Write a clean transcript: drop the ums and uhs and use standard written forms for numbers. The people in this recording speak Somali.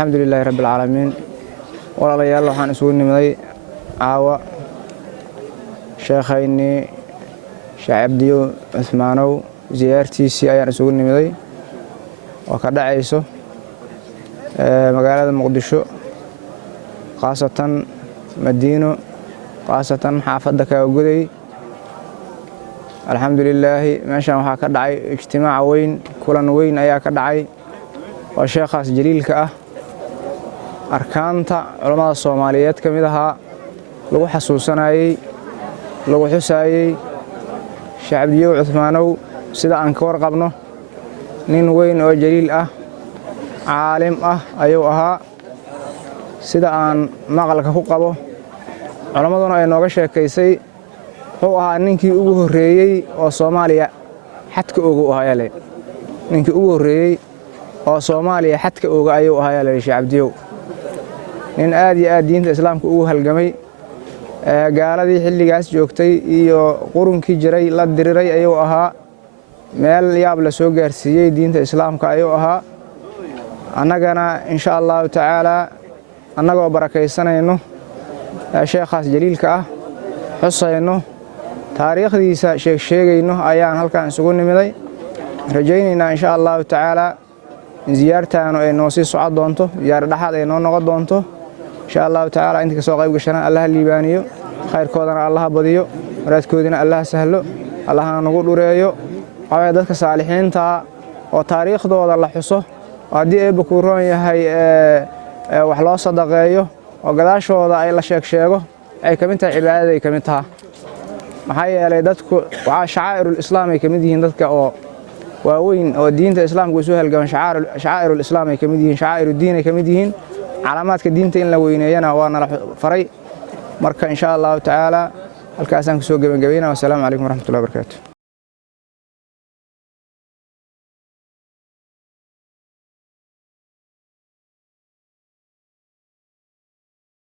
الحمد لله رب العالمين والله يلا waxaan isugu nimay aawa sheekhaynii Cabdiyo Usmaanow ziyaartiisii ayaan isugu nimay oo ka dhacayso magaalada Muqdisho qaasatan Madiino qaasatan xaafadda ka guday alxamdulillah meeshan waxa ka dhacay ijtimaac weyn kulan weyn ayaa ka dhacay oo sheekhaas jaliilka ah arkaanta culimada Soomaaliyeed kamid aha lagu xasuusanayay lagu xusaayay Cabdiyo Usmaanow sida aan ka warqabno nin weyn oo jaliil ah caalim ah ayuu ahaa sida aan maqalka ku qabo culimaduna ay nooga sheekaysay wuxuu ahaa ninkii ugu horeeyay oo Soomaaliya xadka ugu ahaayay ninkii ugu horeeyay oo Soomaaliya xadka ugu ayuu ahaayay Cabdiyo nin aad iyo aad diinta islaamka ugu halgamay gaaladii xilligaas joogtay iyo qurunkii jiray la diriray ayuu ahaa meel yaab la soo gaarsiiyay diinta islaamka ayuu ahaa annagana insha Allah taala annagoo barakaysanayno sheekhaas jaliilka ah xusayno taariikhdiisa sheegayno ayaan halkaan isugu nimiday rajaynayna insha Allah taala ziyaartaanu ay noo sii socod doonto ziyaar dhaxad ay noo noqon doonto insha Allah taala inta ka soo qayb gashana Allah liibaaniyo khayrkoodana Allah badiyo maraadkoodina Allah sahlo Allah nagu dhureeyo waxay dadka saalixiinta oo taariikhdooda la xuso hadii ay ku roon yahay wax loo sadaqeeyo oo gadaashooda ay la sheego ay kamid tahay cibaadada ay kamid tahay maxaa yeelay dadku waxa shacaa'irul islaam ay kamid yihiin dadka oo waaweyn oo diinta islaamka soo halgaman shacaa'irul islaam ay kamid yihiin shacaa'irud diin ay kamid yihiin calaamaadka diinta in la weyneeyana waa nala faray marka insha Allah taala halkaas aan ku soo gabagabeynaa. Assalaamu alaykum warahmatullahi wabarakatuh.